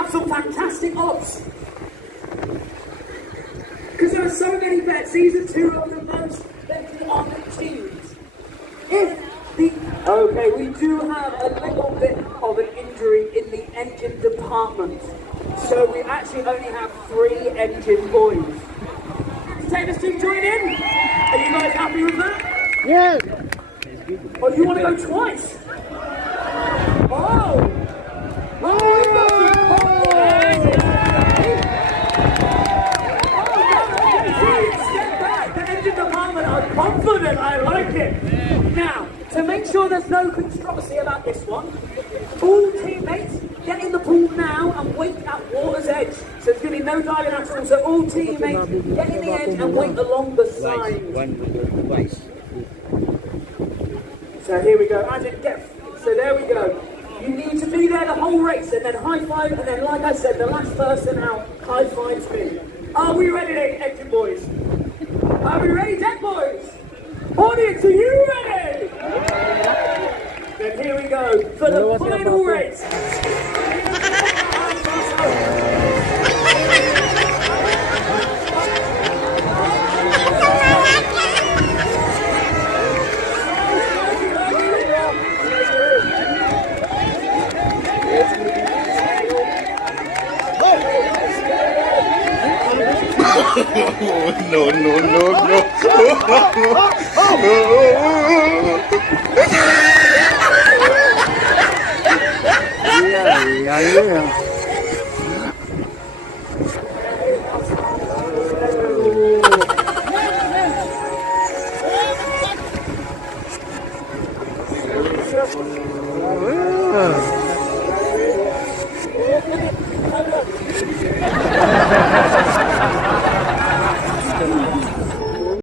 have some fantastic odds. Because there are so many bets, season 2 of the most betted on teams. Okay, we do have a little bit of an injury in the engine department. So we actually only have 3 engine boys. Taylor's team join in? Are you guys happy with that? Yeah. Oh, you want to go twice? Oh! I'm confident, I like it. Now, to make sure there's no controversy about this one, all teammates get in the pool now and wait at water's edge. So there's going to be no diving at all. So all teammates get in the edge and wait along the side. So here we go. So there we go. You need to be there the whole race and then high five, and then like I said, the last person out high fives me. Are we ready, engine boys? Are we ready, deck boys? Audience, are you ready? Then here we go for the final race. No. Yeah.